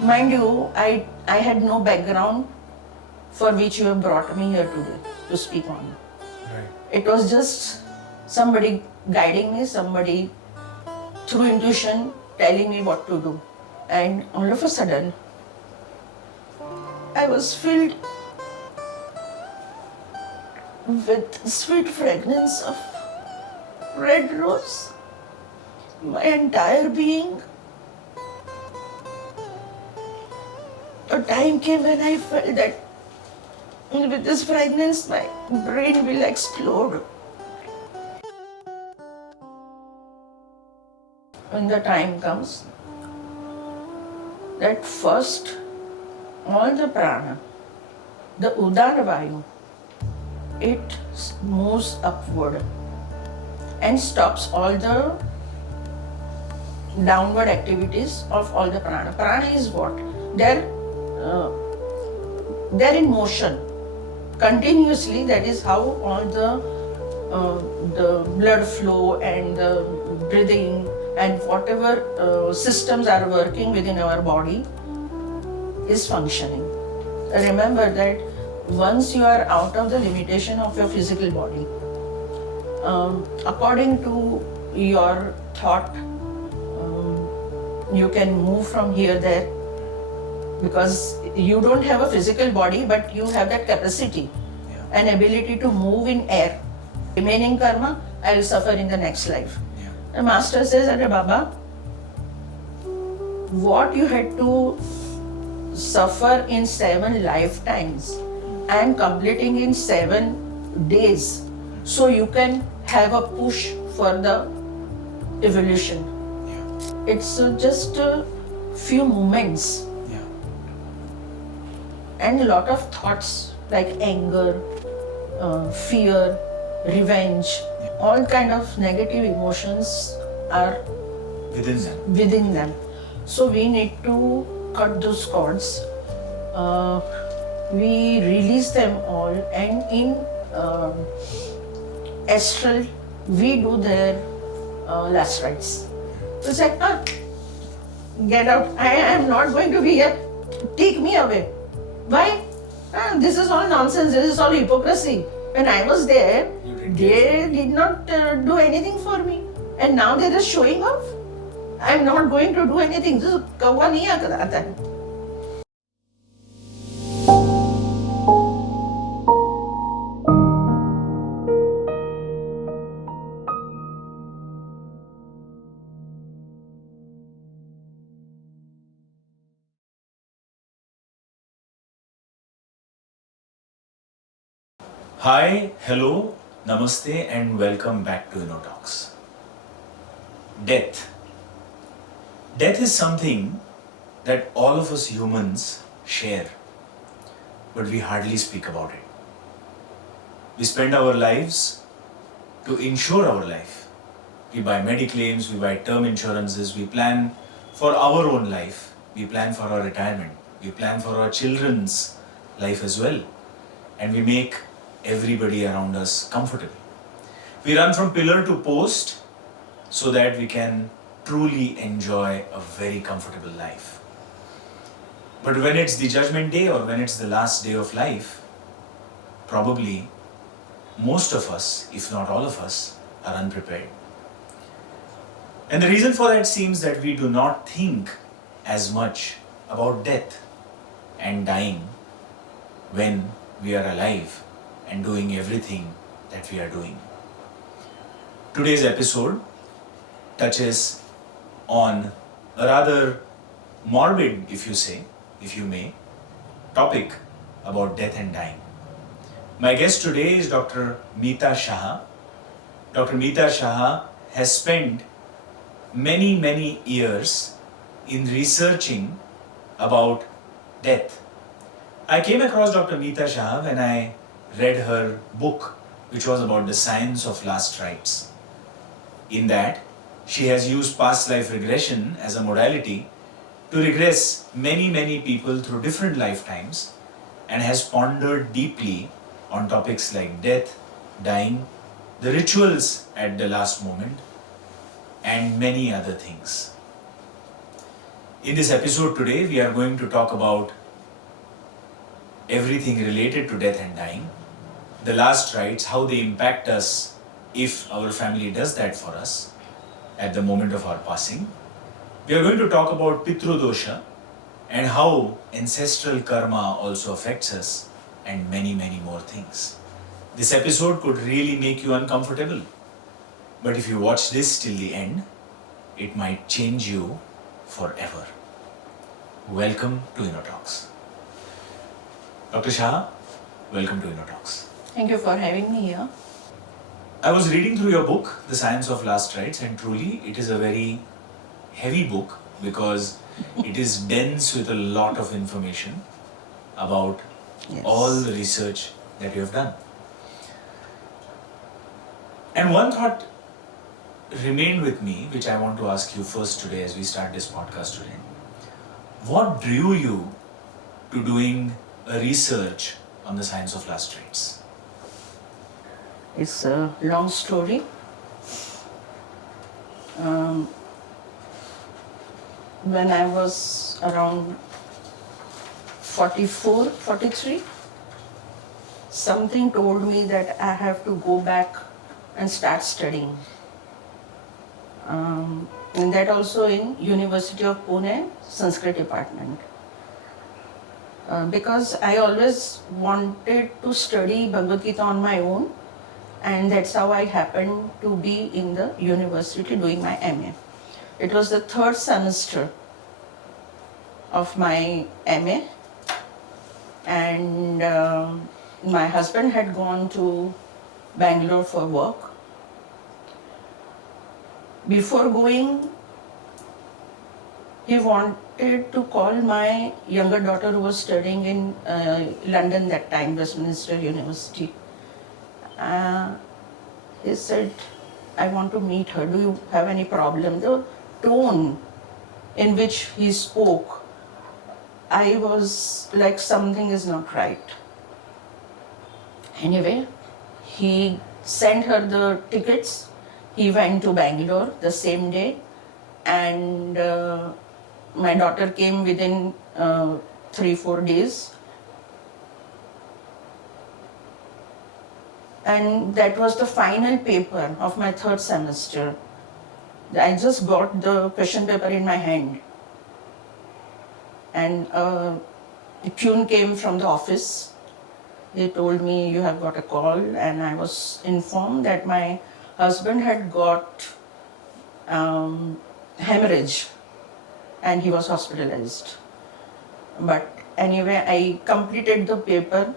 Mind you, I had no background for which you have brought me here today to speak on. Right. It was just somebody guiding me, somebody through intuition telling me what to do. And all of a sudden, I was filled with sweet fragrance of red rose. My entire being. A time came when I felt that with this fragrance, my brain will explode. When the time comes, that first, all the prana, the Udana Vayu, it moves upward and stops all the downward activities of all the prana. Prana is what? They're in motion continuously. That is how all the blood flow and the breathing and whatever systems are working within our body is functioning. Remember that once you are out of the limitation of your physical body, according to your thought, you can move from here there, because you don't have a physical body, but you have that capacity and ability to move in air. Remaining karma, I will suffer in the next life. The master says, Arre Baba, what you had to suffer in 7 lifetimes, I am completing in 7 days. So you can have a push for the evolution. It's just a few moments. And a lot of thoughts like anger, fear, revenge, all kind of negative emotions are within them. So we need to cut those cords. We release them all, and in Astral, we do their last rites. So it's like, get out, I am not going to be here, take me away. Why? This is all nonsense, this is all hypocrisy. When I was there, they did not do anything for me. And now they are just showing off. I am not going to do anything. This is kawa nahi aata hai. Hi, hello, namaste, and welcome back to Innotalks. Death. Death is something that all of us humans share, but we hardly speak about it. We spend our lives to insure our life. We buy mediclaims, we buy term insurances, we plan for our own life, we plan for our retirement, we plan for our children's life as well, and we make everybody around us comfortable. We run from pillar to post so that we can truly enjoy a very comfortable life. But when it's the judgment day or when it's the last day of life, probably most of us, if not all of us, are unprepared. And the reason for that seems that we do not think as much about death and dying when we are alive and doing everything that we are doing. Today's episode touches on a rather morbid, if you may, topic about death and dying. My guest today is Dr. Mita Shah. Dr. Mita Shah has spent many years in researching about death. I came across Dr. Mita Shah when I read her book, which was about the Science of Last Rites. In that, she has used past life regression as a modality to regress many people through different lifetimes, and has pondered deeply on topics like death, dying, the rituals at the last moment, and many other things. In this episode today, we are going to talk about everything related to death and dying, the last rites, how they impact us if our family does that for us at the moment of our passing. We are going to talk about Pitru Dosha and how ancestral karma also affects us, and many, many more things. This episode could really make you uncomfortable, but if you watch this till the end, it might change you forever. Welcome to Innotalks. Dr. Shah, welcome to Innotalks. Thank you for having me here. I was reading through your book, The Science of Last Rites, and truly it is a very heavy book because it is dense with a lot of information about all the research that you have done. And one thought remained with me, which I want to ask you first today as we start this podcast today. What drew you to doing a research on the Science of Last Rites? It's a long story. When I was around 44, 43, something told me that I have to go back and start studying. And that also in University of Pune, Sanskrit department. Because I always wanted to study Bhagavad Gita on my own, and that's how I happened to be in the university doing my MA. It was the third semester of my MA, and my husband had gone to Bangalore for work. Before going, he wanted to call my younger daughter who was studying in London that time, Westminster University. He said, I want to meet her. Do you have any problem? The tone in which he spoke, I was like, something is not right. Anyway, he sent her the tickets. He went to Bangalore the same day, and my daughter came within 3-4 days. And that was the final paper of my third semester. I just got the question paper in my hand. And a tune came from the office. He told me, you have got a call, and I was informed that my husband had got hemorrhage and he was hospitalized. But anyway, I completed the paper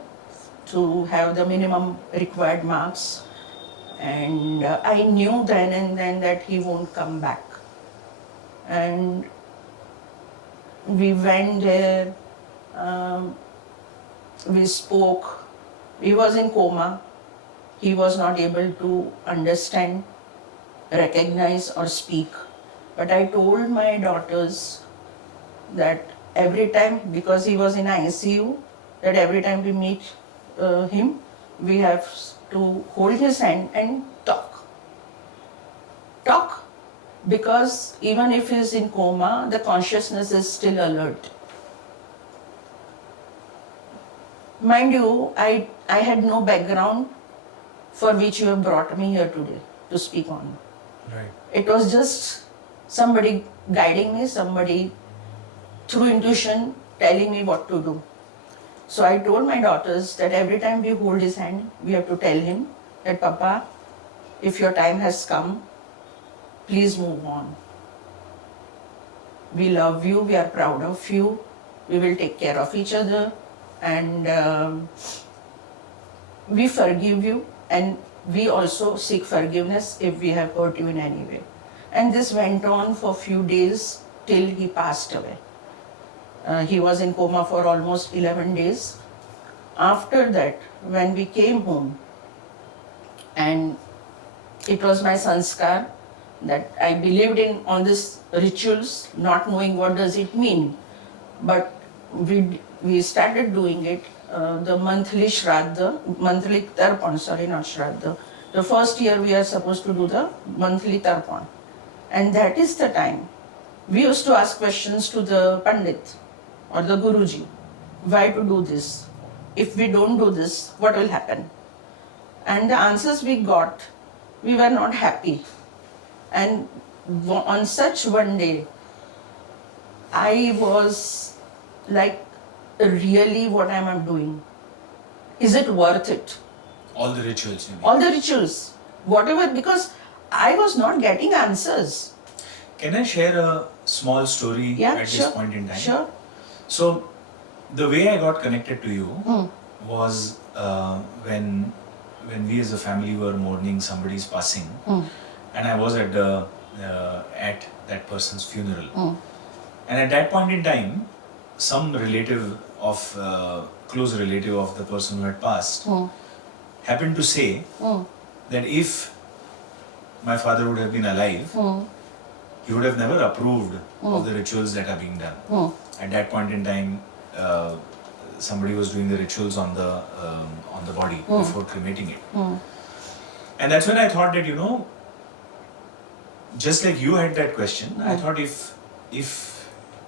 to have the minimum required marks, and I knew then and then that he won't come back. And we went there, we spoke. He was in coma. He was not able to understand, recognize or speak. But I told my daughters that every time, because he was in ICU, that every time we meet him, we have to hold his hand and talk. Talk, because even if he's in coma, the consciousness is still alert. Mind you, I had no background for which you have brought me here today to speak on. Right. It was just somebody guiding me, somebody through intuition telling me what to do. So I told my daughters that every time we hold his hand, we have to tell him that, Papa, if your time has come, please move on. We love you, we are proud of you, we will take care of each other, and we forgive you, and we also seek forgiveness if we have hurt you in any way. And this went on for a few days till he passed away. He was in coma for almost 11 days. After that, when we came home, and it was my sanskar that I believed in all these rituals, not knowing what does it mean, but we started doing it. The monthly Shraddha, monthly Tarpan, sorry, not Shraddha. The first year we are supposed to do the monthly Tarpan. And that is the time we used to ask questions to the Pandit or the Guruji. Why to do this? If we don't do this, what will happen? And the answers we got, we were not happy. And on such one day, I was like, really, what am I doing? Is it worth it? All the rituals you mean? All the rituals, whatever, because I was not getting answers. Can I share a small story at Sure. this point in time? Sure. So, the way I got connected to you was when we as a family were mourning somebody's passing, and I was at that person's funeral. And at that point in time, some relative of close relative of the person who had passed happened to say that if my father would have been alive, he would have never approved of the rituals that are being done. At that point in time, somebody was doing the rituals on the body before cremating it. And that's when I thought that, just like you had that question, I thought if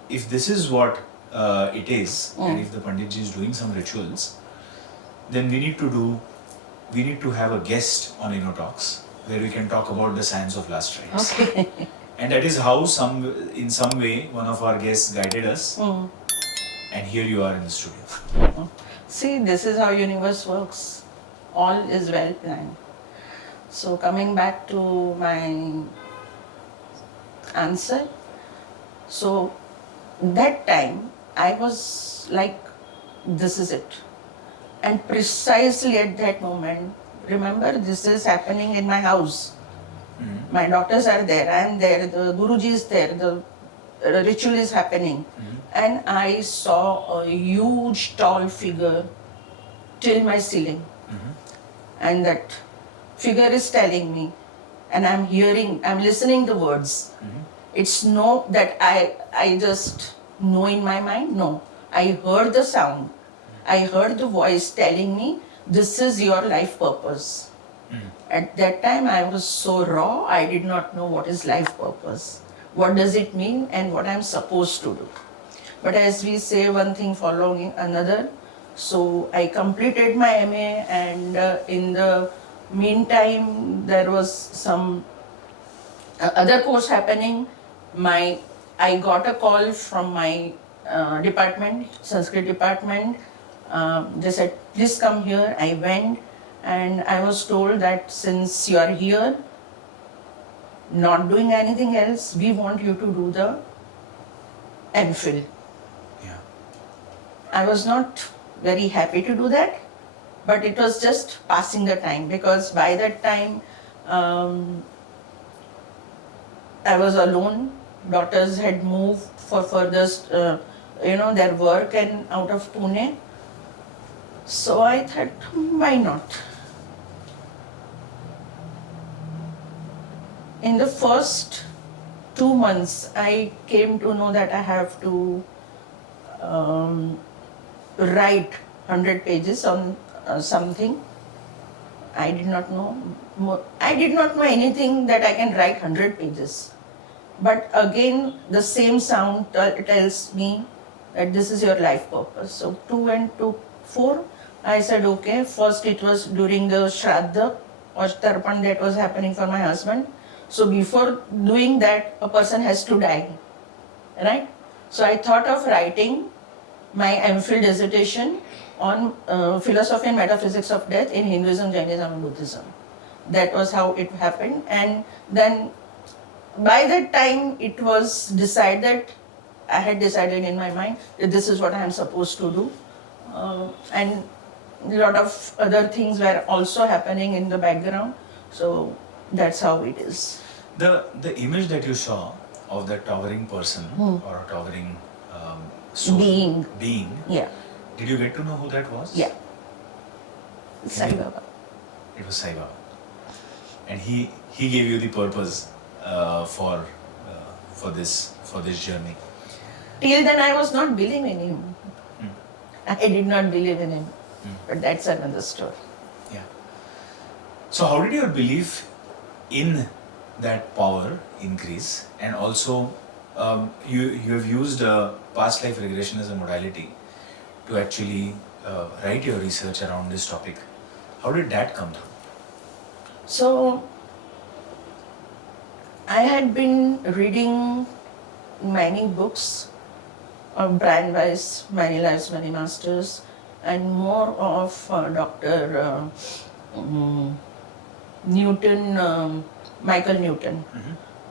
this is what it is, and if the Panditji is doing some rituals, then we need to have a guest on Innotalks where we can talk about the Science of Last Rites. Okay. And that is how in some way one of our guests guided us, and here you are in the studio. See, this is how universe works. All is well planned. So coming back to my answer, so that time I was like, this is it. And precisely at that moment, remember, this is happening in my house. My doctors are there, I am there, the Guruji is there, the ritual is happening. And I saw a huge tall figure till my ceiling. And that figure is telling me, and I'm listening the words. It's no that I just know in my mind, no. I heard the sound. I heard the voice telling me, this is your life purpose. At that time, I was so raw, I did not know what is life purpose. What does it mean and what I'm supposed to do. But as we say, one thing following another, so I completed my MA, and in the meantime, there was some other course happening. I got a call from my department, Sanskrit department. They said, please come here. I went, and I was told that since you are here, not doing anything else, we want you to do the MPhil. Yeah. I was not very happy to do that, but it was just passing the time, because by that time I was alone. Daughters had moved for further, their work and out of Pune. So I thought, why not? In the first 2 months, I came to know that I have to write 100 pages on something. I did not know anything that I can write 100 pages. But again, the same sound tells me that this is your life purpose. So 2 and 2, 4, I said, okay. First it was during the Shraddha or Tarpan that was happening for my husband. So before doing that, a person has to die, right? So I thought of writing my MPhil dissertation on philosophy and metaphysics of death in Hinduism, Jainism and Buddhism. That was how it happened. And then by that time it was decided, I had decided in my mind that this is what I am supposed to do. And a lot of other things were also happening in the background. So that's how it is. The image that you saw of that towering person or a towering soul, being, Yeah. did you get to know who that was? Yeah. Sai Baba. It was Sai Baba. And he gave you the purpose for this journey. Till then I was not believing in him. I did not believe in him. But that's another story. Yeah. So how did your belief in that power increase, and also You have used past life regression as a modality to actually write your research around this topic. How did that come through? So, I had been reading many books of Brian Weiss, Many Lives, Many Masters, and more of Dr. Newton, Michael Newton,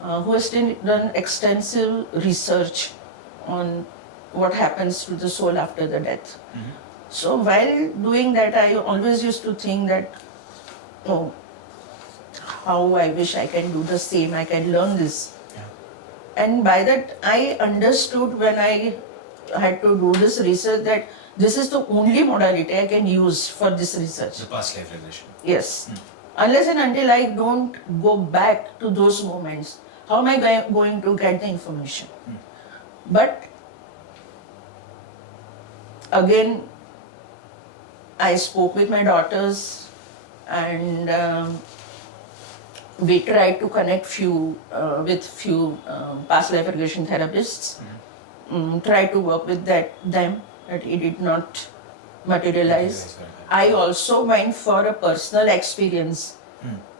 who has done extensive research on what happens to the soul after the death. So while doing that, I always used to think that, oh, how I wish I can do the same, I can learn this. Yeah. And by that, I understood when I had to do this research that this is the only modality I can use for this research. The past life regression. Yes. Unless and until I don't go back to those moments, how am I going to get the information? But again, I spoke with my daughters, and we tried to connect with few past life regression therapists. Tried to work with them, but it did not materialize. I also went for a personal experience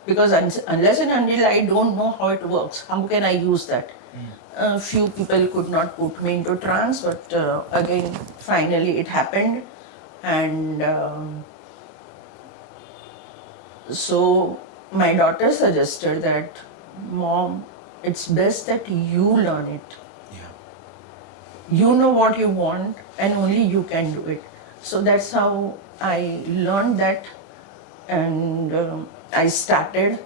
because unless and until I don't know how it works, how can I use that? Few people could not put me into trance, but again, finally it happened. And so my daughter suggested that, Mom, it's best that you learn it. You know what you want and only you can do it. So that's how I learned that, and I started.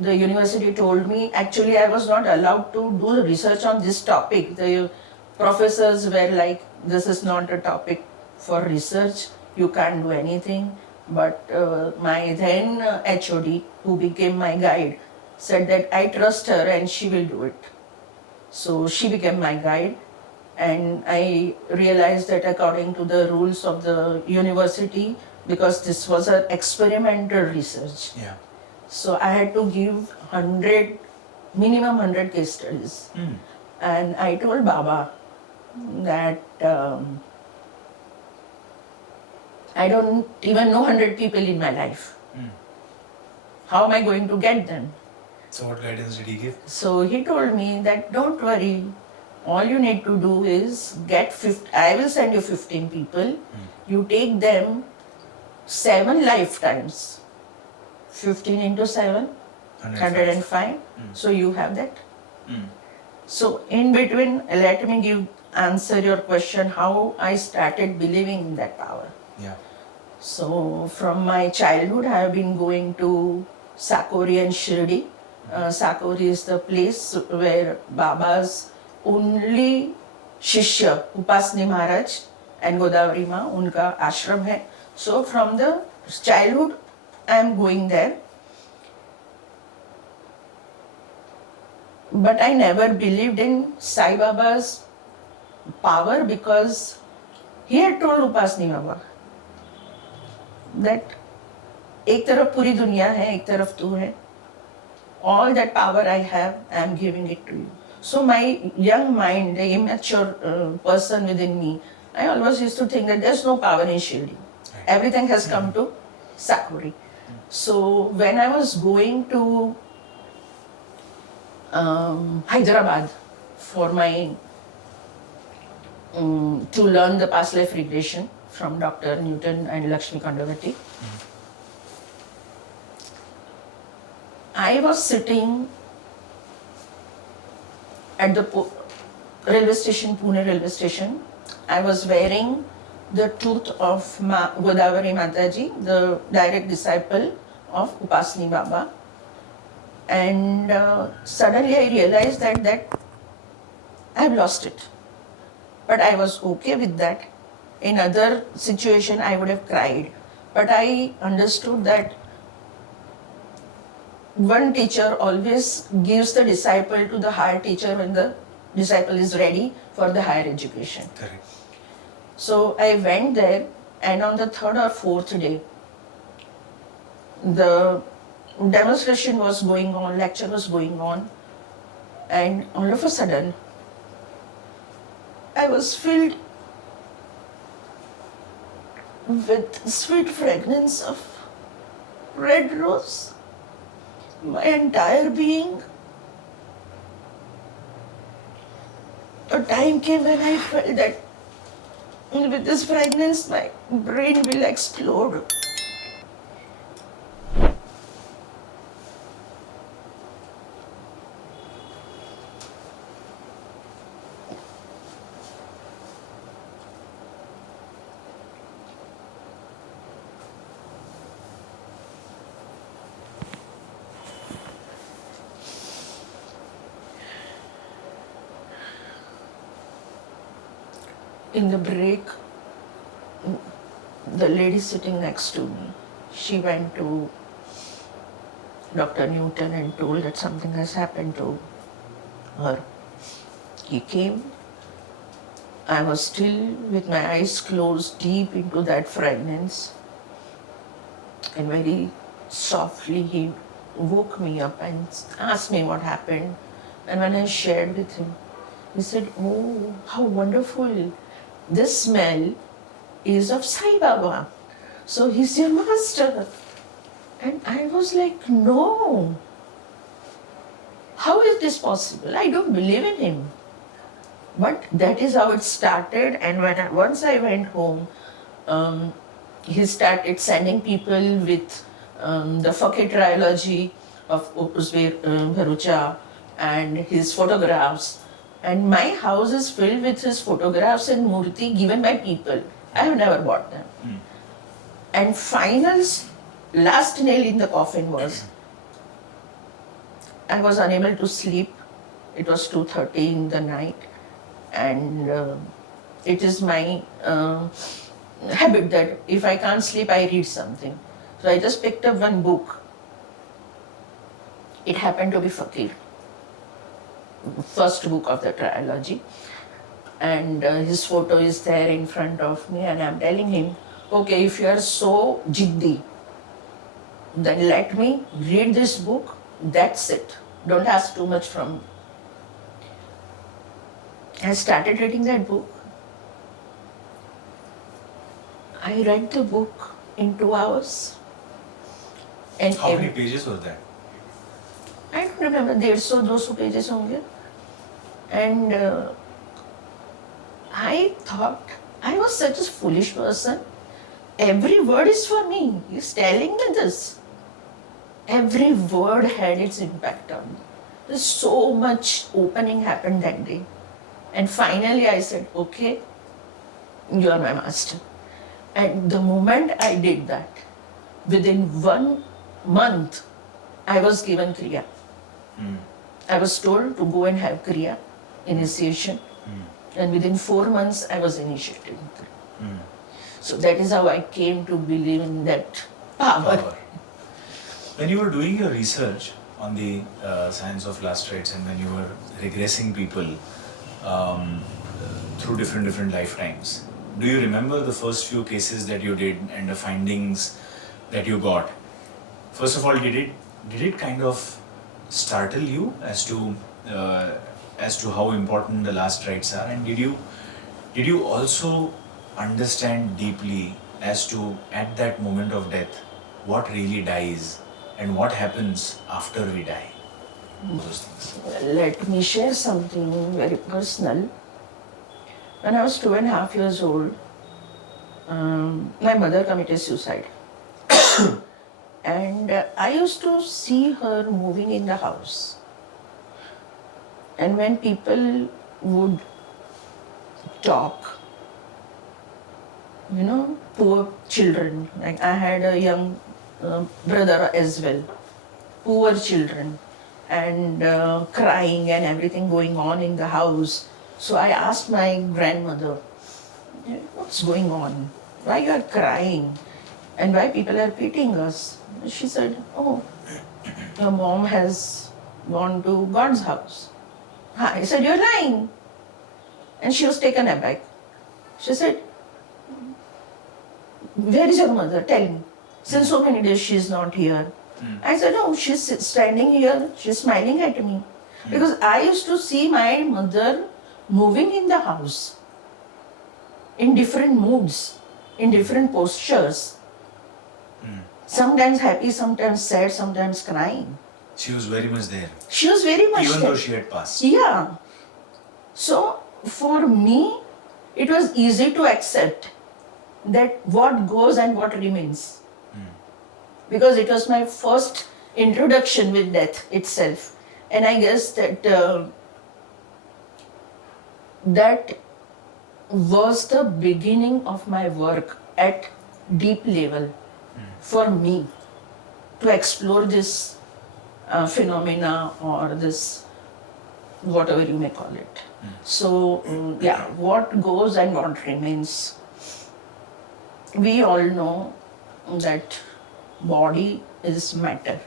The university told me, actually I was not allowed to do research on this topic. The professors were like, this is not a topic for research, you can't do anything. But my then HOD, who became my guide, said that I trust her and she will do it. So she became my guide. And I realized that according to the rules of the university, because this was an experimental research, so I had to give minimum 100 case studies. And I told Baba that I don't even know 100 people in my life. How am I going to get them? So what guidance did he give? So he told me that don't worry, all you need to do is I will send you 15 people. You take them 7 lifetimes. 15 into 7, 105. So you have that. So in between, let me answer your question, how I started believing in that power. So from my childhood, I have been going to Sakori and Shirdi. Sakori is the place where Baba's only Shishya, Upasni Maharaj and Godavari Ma, unka ashram hai. So from the childhood, I am going there. But I never believed in Sai Baba's power because he had told Upasni Baba that एक तरफ पूरी दुनिया है, एक तरफ तू है. All that power I have, I am giving it to you. So my young mind, the immature person within me, I always used to think that there's no power in Shirdi. Everything has come to Sakori. So when I was going to Hyderabad for my to learn the past life regression from Dr. Newton and Lakshmi Kandavati, I was sitting at the railway station, Pune railway station. I was wearing the tooth of Godavari Mataji, the direct disciple of Upasni Baba. And suddenly I realized that I've lost it. But I was okay with that. In other situation, I would have cried. But I understood that one teacher always gives the disciple to the higher teacher when the disciple is ready for the higher education. Correct. So I went there, and on the 3rd or 4th day, the demonstration was going on, lecture was going on, And all of a sudden, I was filled with sweet fragrance of red rose. My entire being. A time came when I felt that with this fragrance, my brain will explode. In the break, the lady sitting next to me, she went to Dr. Newton and told that something has happened to her. He came. I was still with my eyes closed deep into that fragrance. And very softly he woke me up and asked me what happened. And when I shared with him, he said, "Oh, how wonderful. This smell is of Sai Baba. So he's your master." And I was like, no. How is this possible? I don't believe in him. But that is how it started. And once I went home, he started sending people with the Fakir trilogy of Opus Bharucha and his photographs. And my house is filled with his photographs and murti given by people. I have never bought them. And last nail in the coffin was, I was unable to sleep. It was 2:30 in the night. And it is my habit that if I can't sleep, I read something. So I just picked up one book. It happened to be Fakir, first book of the trilogy. And his photo is there in front of me, and I'm telling him, okay, if you are so jiddi, then let me read this book, that's it. Don't ask too much from me. I started reading that book. I read the book in 2 hours. And How many pages were there? I don't remember, 150-200 pages honge. And I thought, I was such a foolish person. Every word is for me. He's telling me this. Every word had its impact on me. There's so much opening happened that day. And finally I said, okay, you are my master. And the moment I did that, within 1 month, I was given Kriya. I was told to go and have Kriya, initiation. And within 4 months, I was initiated. So that is how I came to believe in that power. When you were doing your research on the Science of Last Rites and when you were regressing people through different lifetimes, do you remember the first few cases that you did and the findings that you got? First of all, did it kind of startle you as to how important the last rites are, and did you also understand deeply as to at that moment of death what really dies and what happens after we die? Those things. Let me share something very personal. When I was 2.5 years old, my mother committed suicide. And I used to see her moving in the house. And when people would talk, poor children, like I had a young brother as well, poor children, and crying and everything going on in the house. So I asked my grandmother, what's going on? Why you are crying? And why people are pitying us? She said, oh, your mom has gone to God's house. I said, you're lying. And she was taken aback. She said, where is your mother? Tell me. Since so many days she is not here. I said, oh, she's standing here. She's smiling at me. Because I used to see my mother moving in the house in different moods, in different postures. Sometimes happy, sometimes sad, sometimes crying. She was very much there. She was very much Even there. though she had passed. Yeah. So for me, it was easy to accept that what goes and what remains. Because it was my first introduction with death itself. And I guess that that was the beginning of my work at deep level for me to explore this phenomena or this whatever you may call it. So yeah, what goes and what remains. We all know that body is matter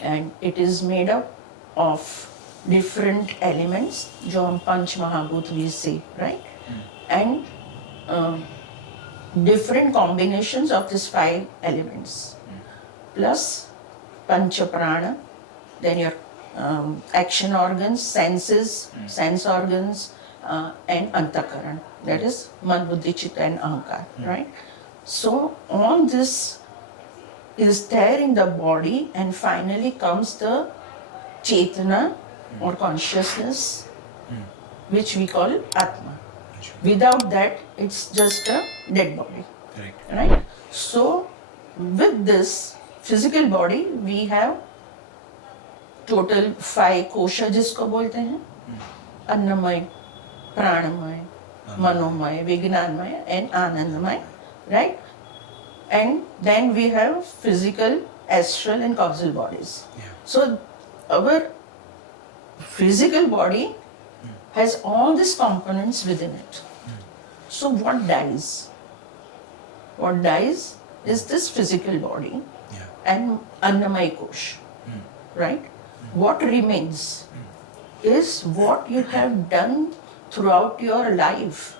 and it is made up of different elements, जो हम पंच महाभूत we say, right? And different combinations of these 5 elements, plus pancha prana, then your action organs, senses, sense organs, and antakaran, that is man, buddhi, chitta and ahankar, right? So all this is there in the body, and finally comes the chetana or consciousness, which we call atma. Without that, it's just a dead body. Right? So with this physical body, we have total 5 kosha जिसको बोलते हैं, अन्नमय, प्राणमय, मनोमय, विज्ञानमय and आनंदमय, right? And then we have physical, astral and causal bodies. So our physical body has all these components within it. So what dies? What dies is this physical body and Annamaya Kosh, right? What remains is what you have done throughout your life,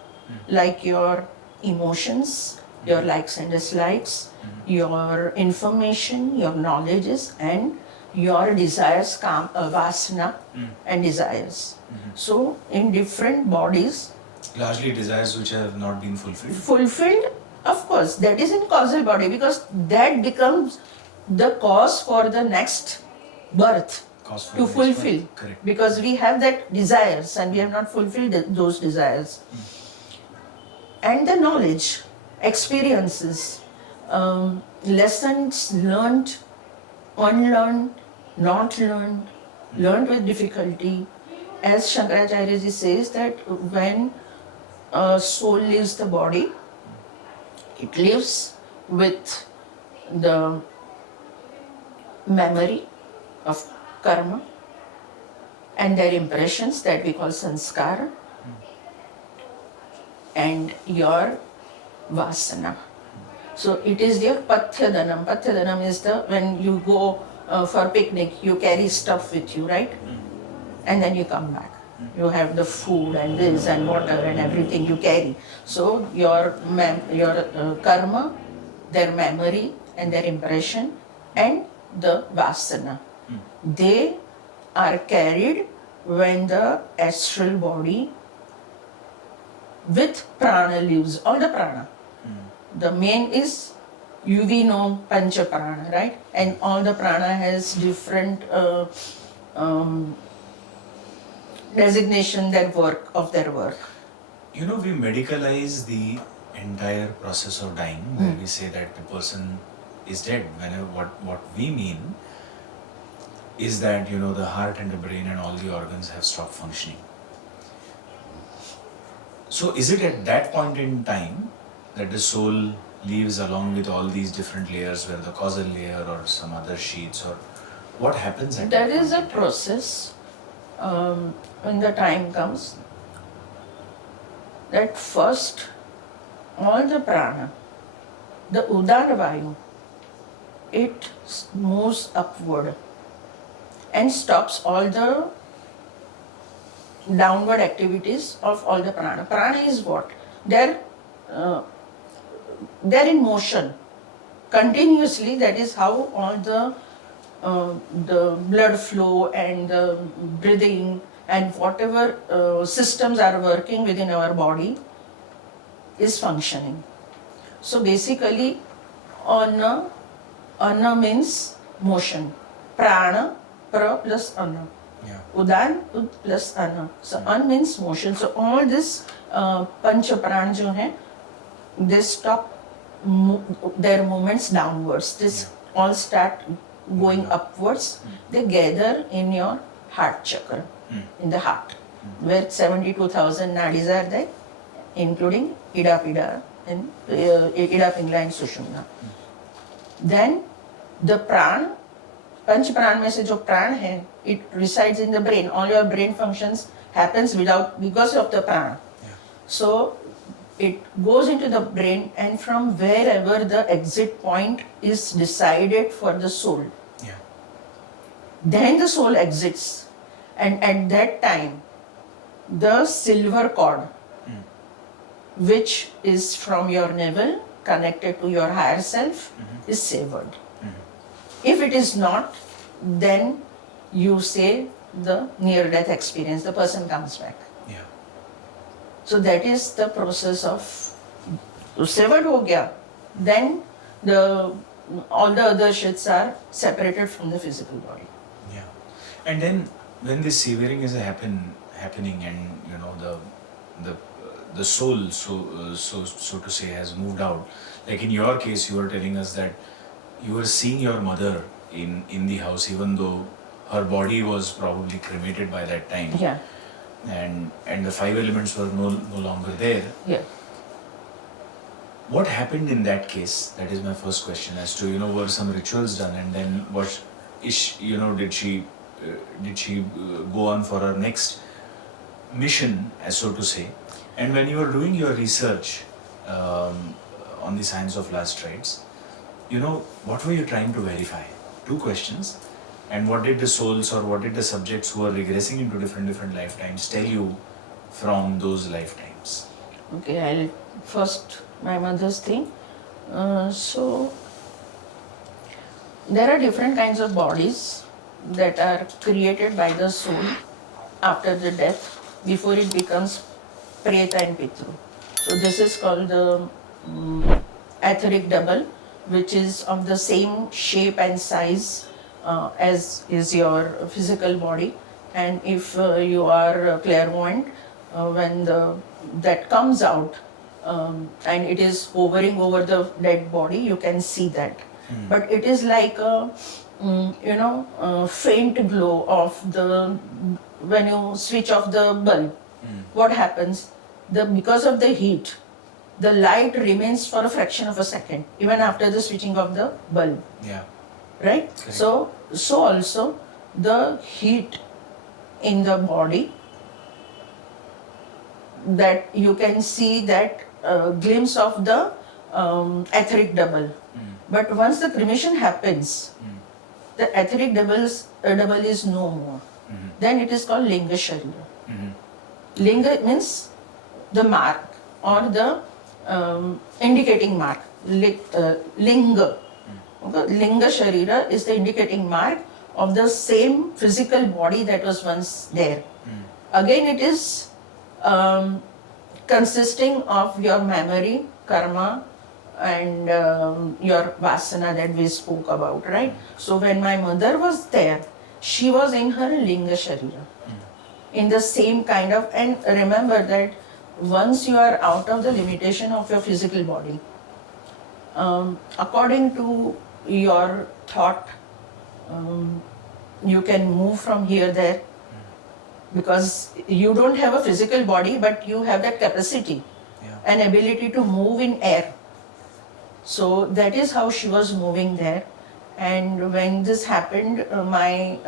like your emotions, your likes and dislikes, your information, your knowledges, and your desires, vasana and desires. So in different bodies, largely desires which have not been fulfilled, of course, that is in causal body, because that becomes the cause for the next birth to fulfill. Correct. Because we have that desires and we have not fulfilled those desires. And the knowledge, experiences, lessons learned, unlearned, not learned, learned with difficulty. As Shankaracharya ji says that when a soul leaves the body, it lives with the memory of karma and their impressions that we call sanskara and your vasana. So it is your pathyadanam. Pathyadanam is the, when you go for picnic, you carry stuff with you, right? And then you come back. You have the food and this and water and everything you carry. So your karma, their memory and their impression and the vasana, they are carried when the astral body with prana leaves, all the prana. The main is, we know pancha prana, right? And all the prana has different designation, their work. You know, we medicalize the entire process of dying, where we say that the person is dead. Whenever what we mean is that, you know, the heart and the brain and all the organs have stopped functioning. So is it at that point in time that the soul leaves along with all these different layers, where the causal layer or some other sheets, or what happens at that point? There is a process when the time comes that first all the prana, the udana vayu, it moves upward and stops all the downward activities of all the prana. Prana is what? They're in motion continuously. That is how all the the blood flow and the breathing and whatever systems are working within our body is functioning. So basically, Anna means motion. Prana, pra plus Anna. Yeah. Udan, ud plus Anna. So An means motion. So all this pancha pran jo hai, they stop their movements downwards. This all start going upwards. They gather in your heart chakra, in the heart, where 72,000 nadis are there, including Ida Pida and Ida Pingla and Sushumna. Then the pran, panch pran mein se jo pran hai, it resides in the brain. All your brain functions happens because of the pran. So it goes into the brain, and from wherever the exit point is decided for the soul, then the soul exits, and at that time the silver cord, which is from your navel connected to your higher self, is severed. If it is not, then you say the near death experience, the person comes back. So that is the process of severed ho gaya. Then all the other shits are separated from the physical body. Yeah. And then when this severing is happening, and the soul, so to say, has moved out. Like in your case, you were telling us that you were seeing your mother in the house, even though her body was probably cremated by that time. Yeah. And the five elements were no longer there. Yeah. What happened in that case? That is my first question. As to were some rituals done, and then did she go on for her next mission, as so to say? And when you were doing your research on the Science of Last Rites, what were you trying to verify? Two questions. And what did the souls, or what did the subjects who are regressing into different lifetimes tell you from those lifetimes? Okay, I'll first my mother's thing. So there are different kinds of bodies that are created by the soul after the death, before it becomes Preta and Pitru. So this is called the etheric double, which is of the same shape and size as is your physical body. And if you are clairvoyant, when that comes out and it is hovering over the dead body, you can see that. But it is like a faint glow of when you switch off the bulb. What happens? Because of the heat, the light remains for a fraction of a second, even after the switching of the bulb. Yeah. Right? Correct. So also the heat in the body, that you can see that glimpse of the etheric double. But once the cremation happens, the etheric double is no more. Then it is called Linga Sharira. Linga means the mark or the indicating mark. Linga. Okay? Linga Sharira is the indicating mark of the same physical body that was once there. Again, it is consisting of your memory, karma, and your vasana that we spoke about, right? So when my mother was there, she was in her Linga Sharira, in the same kind of, and remember that once you are out of the limitation of your physical body, according to your thought, you can move from here there, because you don't have a physical body, but you have that capacity and ability to move in air. So that is how she was moving there. And when this happened, my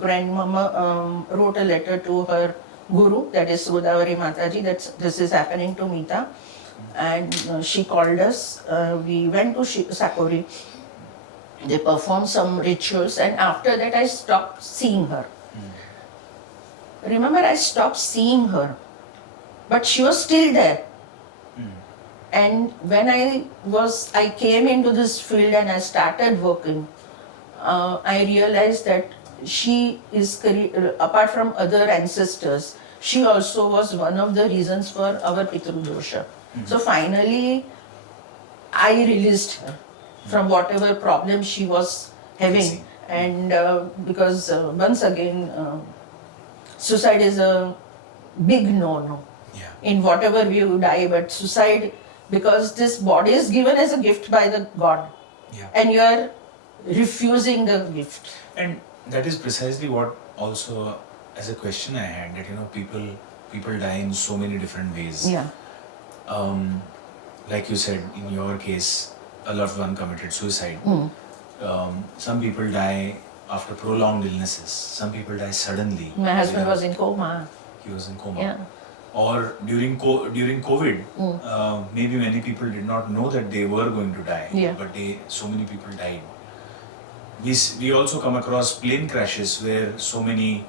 grandmama wrote a letter to her guru, that is Godavari Mataji, that this is happening to Mita. And she called us. We went to Sakori. They performed some rituals, and after that I stopped seeing her. Remember, I stopped seeing her, but she was still there. And when I came into this field and I started working, I realized that she is, apart from other ancestors, she also was one of the reasons for our Pitru Dosha. So finally, I released her from whatever problem she was having. And because once again, suicide is a big no-no. Yeah. In whatever way you die, but suicide, because this body is given as a gift by the God. Yeah. And you are refusing the gift. And that is precisely what also as a question I had, that people die in so many different ways. Yeah. Like you said, in your case, a loved one committed suicide. Some people die after prolonged illnesses. Some people die suddenly. My husband was in coma. He was in coma. Yeah. Or during COVID, maybe many people did not know that they were going to die. Yeah. But so many people died. We also come across plane crashes where so many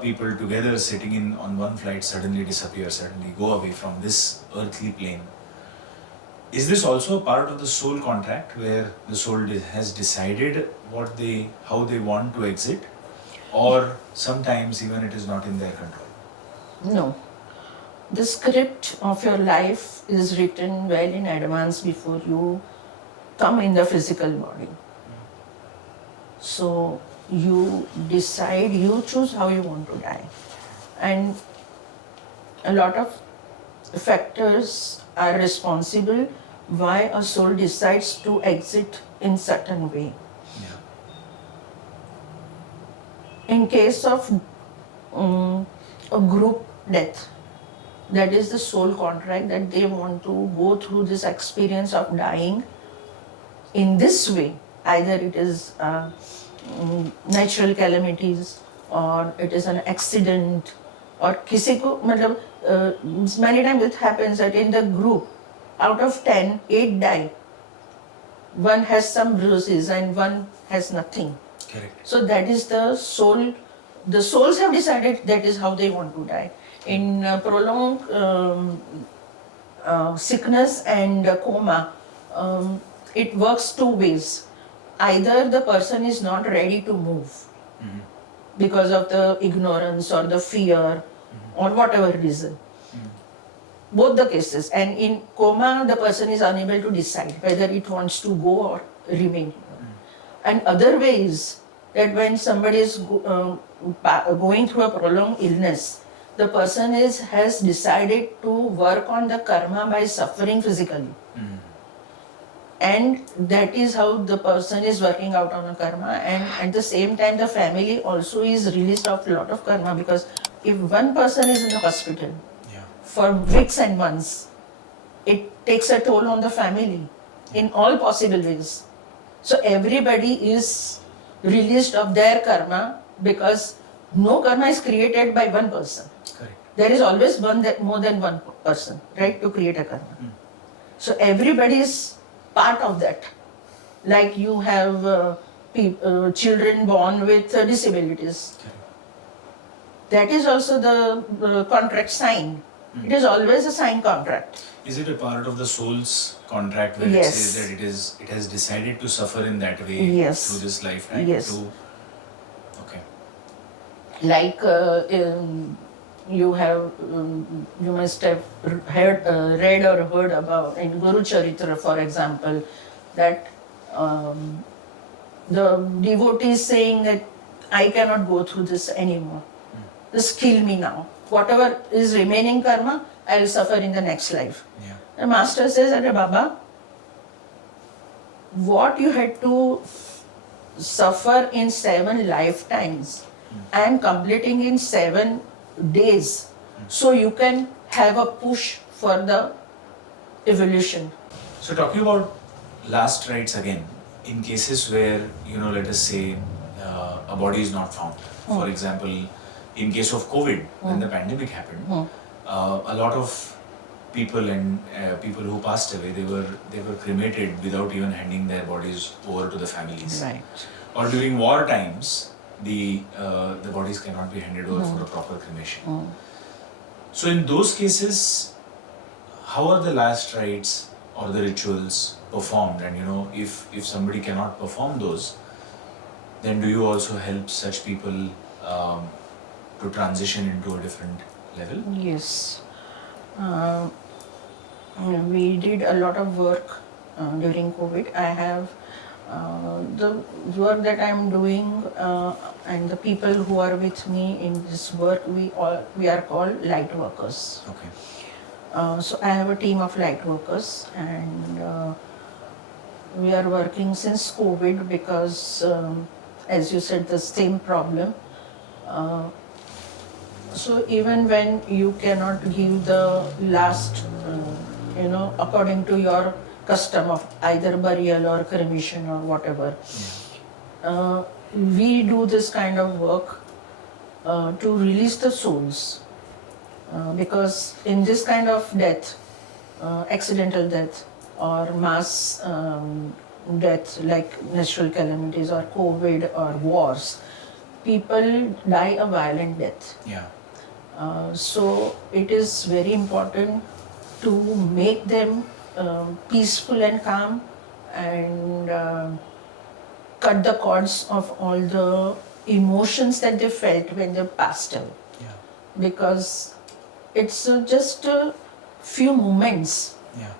people together sitting on one flight suddenly disappear, suddenly go away from this earthly plane. Is this also a part of the soul contract where the soul has decided how they want to exit, or sometimes even it is not in their control? No. The script of your life is written well in advance before you come in the physical body. So you decide, you choose how you want to die. And a lot of factors are responsible why a soul decides to exit in certain way. Yeah. In case of a group death, that is the soul contract, that they want to go through this experience of dying in this way. Either it is natural calamities, or it is an accident, or किसी को मतलब many times it happens that in the group, out of 10, 8 die. One has some bruises and one has nothing. Correct. So that is the soul. The souls have decided that is how they want to die. In prolonged sickness and coma, it works two ways. Either the person is not ready to move because of the ignorance or the fear or whatever reason. Both the cases. And in coma, the person is unable to decide whether it wants to go or remain. And other ways, that when somebody is going through a prolonged illness, the person has decided to work on the karma by suffering physically. And that is how the person is working out on a karma. And at the same time, the family also is released of a lot of karma, because if one person is in the hospital for weeks and months, it takes a toll on the family in all possible ways. So everybody is released of their karma, because no karma is created by one person. Correct. There is always more than one person, right, to create a karma. So everybody is part of that. Like you have children born with disabilities. Correct. That is also the contract signed. It is always a signed contract. Is it a part of the soul's contract where Yes. it says that it has decided to suffer in that way Yes. through this lifetime? Yes. Okay. Like you must have read or heard about in Guru Charitra, for example, that the devotee is saying that I cannot go through this anymore. Just kill me now. Whatever is remaining karma, I will suffer in the next life. Yeah. The master says, Arre Baba, what you had to suffer in 7 lifetimes, I am completing in 7 days. So you can have a push for the evolution. So talking about last rites again, in cases where, let us say a body is not found. For example, in case of COVID, when the pandemic happened, a lot of people and people who passed away, they were cremated without even handing their bodies over to the families. Right. Or during war times, the bodies cannot be handed over for a proper cremation. So in those cases, how are the last rites or the rituals performed? And if somebody cannot perform those, then do you also help such people to transition into a different level? Yes. Uh, we did a lot of work during COVID. I have the work that I'm doing and the people who are with me in this work, we are called light workers. Okay. So I have a team of light workers, and we are working since COVID because, as you said, the same problem. So even when you cannot give the last, according to your custom of either burial or cremation or whatever, we do this kind of work to release the souls. Because in this kind of death, accidental death or mass death like natural calamities or COVID or wars, people die a violent death. Yeah. So it is very important to make them peaceful and calm, and cut the cords of all the emotions that they felt when they passed away. Yeah. Because it's just a few moments Yeah.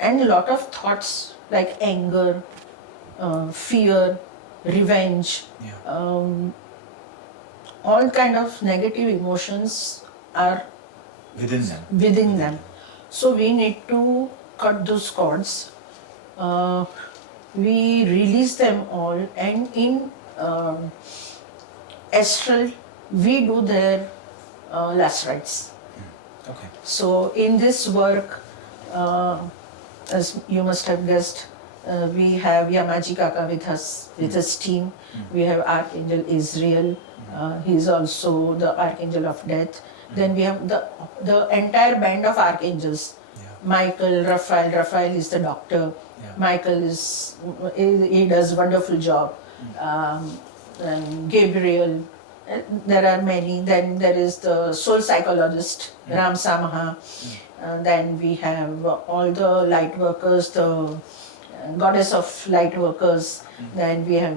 and a lot of thoughts like anger, fear, revenge, Yeah. all kind of negative emotions are Within them. So we need to cut those cords. We release them all, and in astral we do their last rites. Okay. So in this work, as you must have guessed, we have Yamaji Kaka with us, with his team. We have Archangel Israel. He is also the Archangel of Death. Then we have the entire band of archangels. Yeah. Michael, Raphael. Raphael is the doctor. Yeah. Michael he does wonderful job. And Gabriel. There are many. Then there is the soul psychologist, Ram Samaha. Then we have all the light workers, the goddess of light workers. Then we have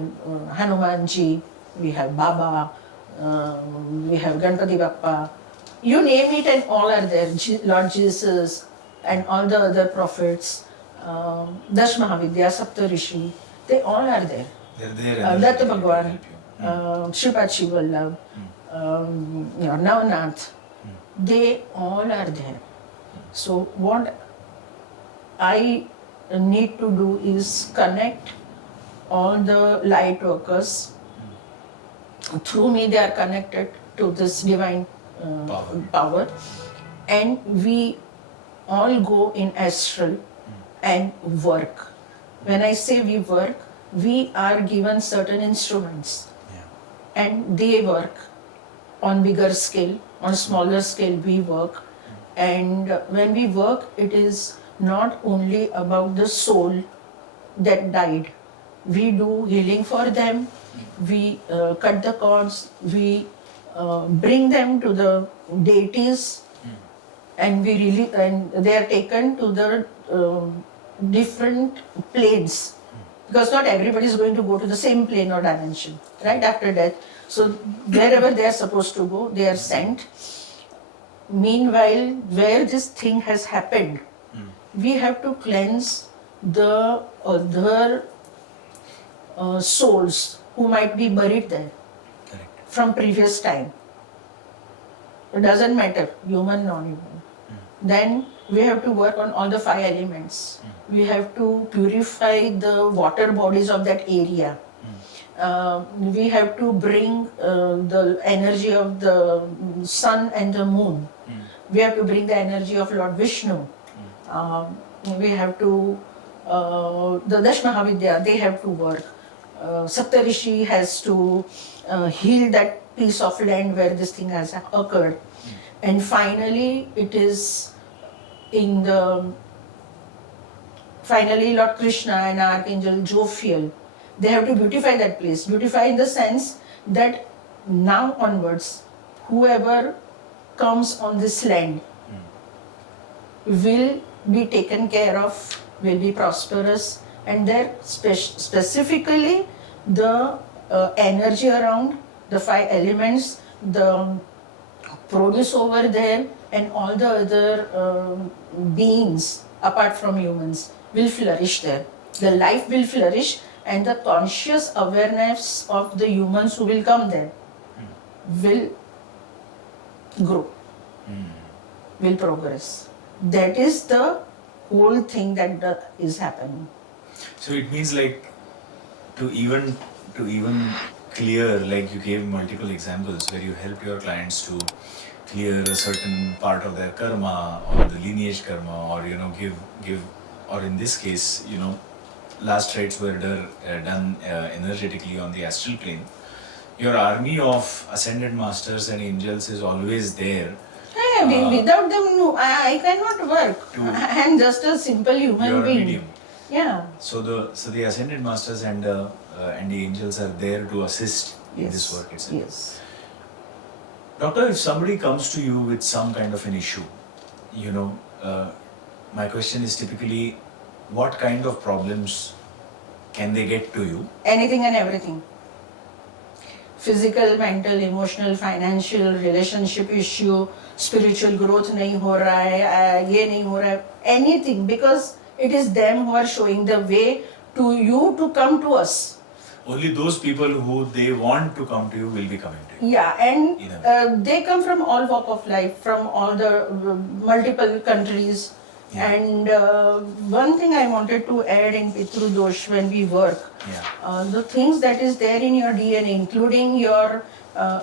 Hanumanji, we have Baba, we have Ganpati Bappa. You name it and all are there. Lord Jesus and all the other prophets, Dash Mahavidya, Sapta Rishi, they all are there. They're there. And Datta they're there to Bhagwan, help you. Shripad Shivallabh, Navnath, they all are there. So what I need to do is connect all the light workers. Through me they are connected to this divine power, and we all go in astral and work. When I say we work, we are given certain instruments, and they work on bigger scale, on smaller scale we work. And when we work, it is not only about the soul that died. We do healing for them, we cut the cords, we bring them to the deities, and and they are taken to the different planes, because not everybody is going to go to the same plane or dimension right after death. So wherever they are supposed to go, they are sent. Meanwhile, where this thing has happened, we have to cleanse the other souls who might be buried there. Correct. From previous time. It doesn't matter, human, non-human. Then we have to work on all the 5 elements. We have to purify the water bodies of that area. We have to bring the energy of the sun and the moon. We have to bring the energy of Lord Vishnu. We have to, the Dash Mahavidya, they have to work. Saptarishi has to heal that piece of land where this thing has occurred. And finally, it is finally Lord Krishna and Archangel Jophiel, they have to beautify that place. Beautify in the sense that now onwards, whoever comes on this land will be taken care of, will be prosperous, and there specifically the energy around, the 5 elements, the produce over there, and all the other beings apart from humans will flourish there. The life will flourish, and the conscious awareness of the humans who will come there will grow, will progress. That is the whole thing that is happening. So it means like to even clear, like you gave multiple examples where you help your clients to clear a certain part of their karma or the lineage karma, or give or in this case last rites were done energetically on the astral plane. Your army of ascended masters and angels is always there. Without them, no, I cannot work. I am just a simple human You're a being. medium. Yeah. So the ascended masters and the angels are there to assist in this work itself. Yes. Doctor, if somebody comes to you with some kind of an issue, my question is typically, what kind of problems can they get to you? Anything and everything. Physical, mental, emotional, financial, relationship issue, spiritual growth nahi ho raha hai, ye nahi ho raha hai, anything, because it is them who are showing the way to you to come to us. Only those people who they want to come to you will be coming to you. Yeah, and they come from all walk of life, from all the multiple countries. Yeah. And one thing I wanted to add in Pitru Dosha when we work, the things that is there in your DNA, including your,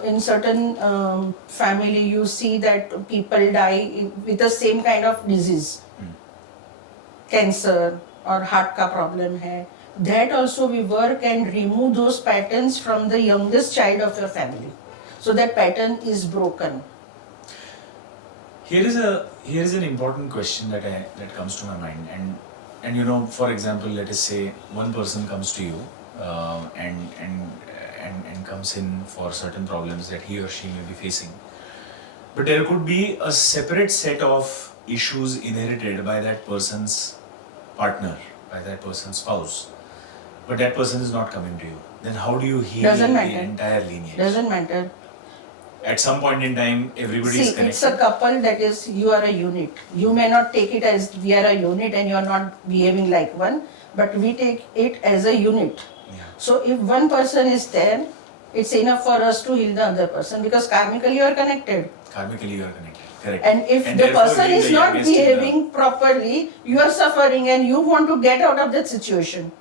in certain family, you see that people die with the same kind of disease, cancer or heart ka problem hai. That also we work and remove those patterns from the youngest child of your family. So that pattern is broken. Here is an important question that comes to my mind, and for example, let us say one person comes to you and comes in for certain problems that he or she may be facing, but there could be a separate set of issues inherited by that person's partner, by that person's spouse, but that person is not coming to you. Then how do you heal the entire lineage? Doesn't matter. At some point in time, everybody is connected. It's a couple, that is, you are a unit. You may not take it as we are a unit and you are not behaving like one, but we take it as a unit. Yeah. So if one person is there, it's enough for us to heal the other person, because karmically you are connected. Karmically you are connected, correct. And if the person is not behaving properly, you are suffering and you want to get out of that situation.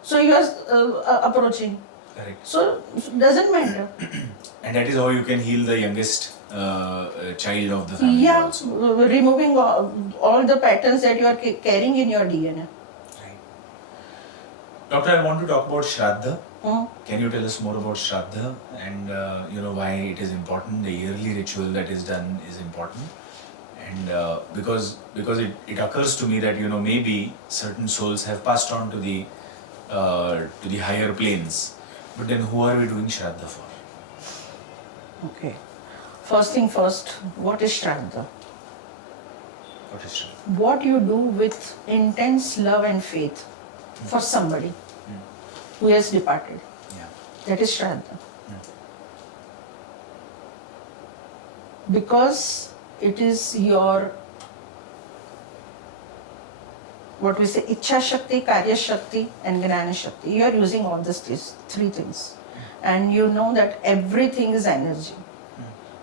So you are approaching. Correct. So it doesn't matter. And that is how you can heal the youngest child of the family. Yeah, also. removing all the patterns that you are carrying in your DNA. Right. Doctor, I want to talk about Shraddha. Hmm? Can you tell us more about Shraddha and why it is important? The yearly ritual that is done is important, and because it occurs to me that maybe certain souls have passed on to the higher planes, but then who are we doing Shraddha for? Okay. First thing first, what is Shraddha? What is Shraddha? What you do with intense love and faith for somebody who has departed. Yeah. That is Shraddha. Because it is your, what we say, Ichha Shakti, Karya Shakti and Gnana Shakti. You are using all these three things. And you know that everything is energy.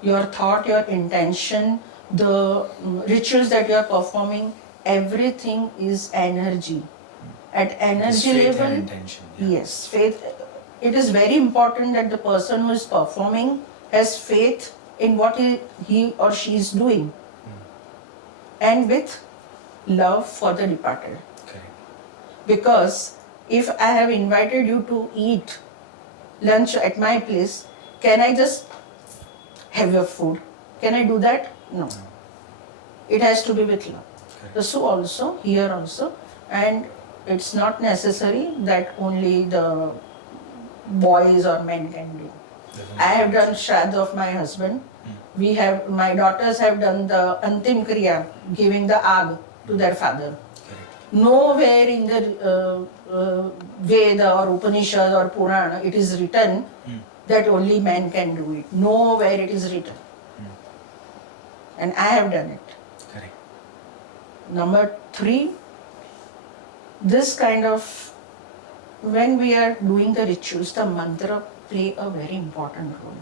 Your thought, your intention, the rituals that you are performing, everything is energy. At energy faith level, and intention. Yeah. Yes, faith. It is very important that the person who is performing has faith in what he or she is doing, and with love for the departed. Correct. Because if I have invited you to eat lunch at my place, can I just have your food? Can I do that? No. It has to be with love. Correct. So also, here also, and it's not necessary that only the boys or men can do. Definitely. I have done Shraddha of my husband. My daughters have done the Antim Kriya, giving the Aag to their father. Correct. Nowhere in the Veda or Upanishad or Purana it is written that only man can do it. Nowhere it is written. And I have done it. Correct. Number 3, this kind of, when we are doing the rituals, the mantra play a very important role.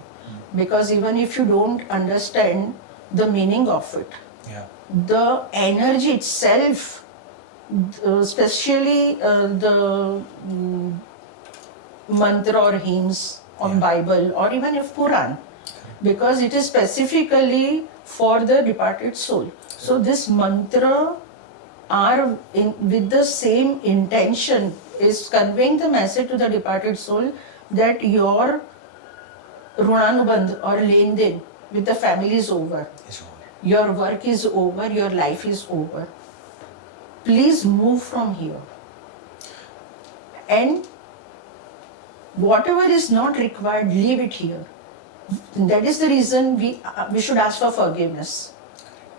Because even if you don't understand the meaning of it, Yeah. the energy itself, especially the mantra or hymns on Bible or even if Quran, because it is specifically for the departed soul. So this mantra are with the same intention, is conveying the message to the departed soul that your runanubandh or len-den with the family is over. It's over. Your work is over, your life is over. Please move from here. And whatever is not required, leave it here. That is the reason we should ask for forgiveness.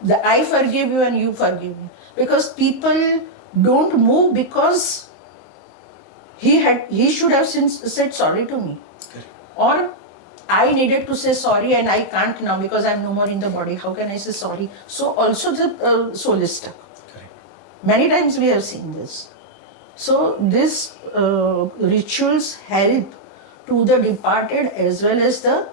I forgive you and you forgive me. Because people don't move because he should have said sorry to me. Correct. Or I needed to say sorry and I can't now because I'm no more in the body. How can I say sorry? So also the soul is stuck. Correct. Many times we have seen this. So these rituals help to the departed as well as the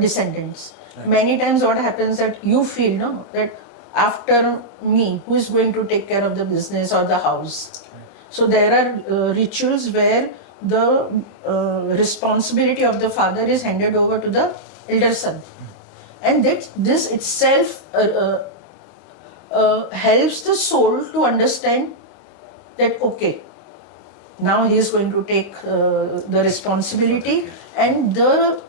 descendants. Right. Many times what happens that you feel that after me, who is going to take care of the business or the house? Right. So there are rituals where the responsibility of the father is handed over to the elder son. And this itself helps the soul to understand that, okay, now he is going to take the responsibility, and the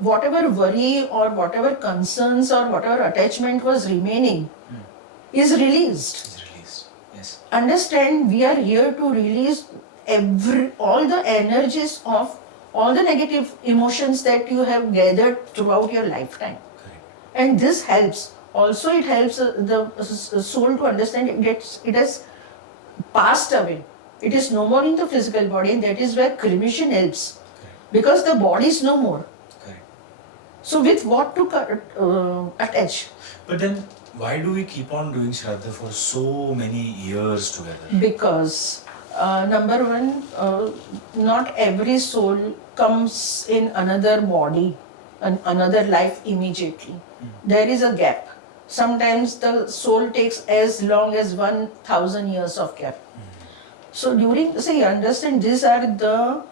whatever worry or whatever concerns or whatever attachment was remaining is released. It's released. Yes. Understand, we are here to release all the energies of all the negative emotions that you have gathered throughout your lifetime. Correct. And this helps. Also, it helps the soul to understand it has passed away. It is no more in the physical body, and that is where cremation helps. Correct. Because the body is no more. Correct. So with what to attach? But then, why do we keep on doing Shraddha for so many years together? Because number one, not every soul comes in another body, another life immediately. There is a gap. Sometimes the soul takes as long as 1,000 years of gap. So understand, these are the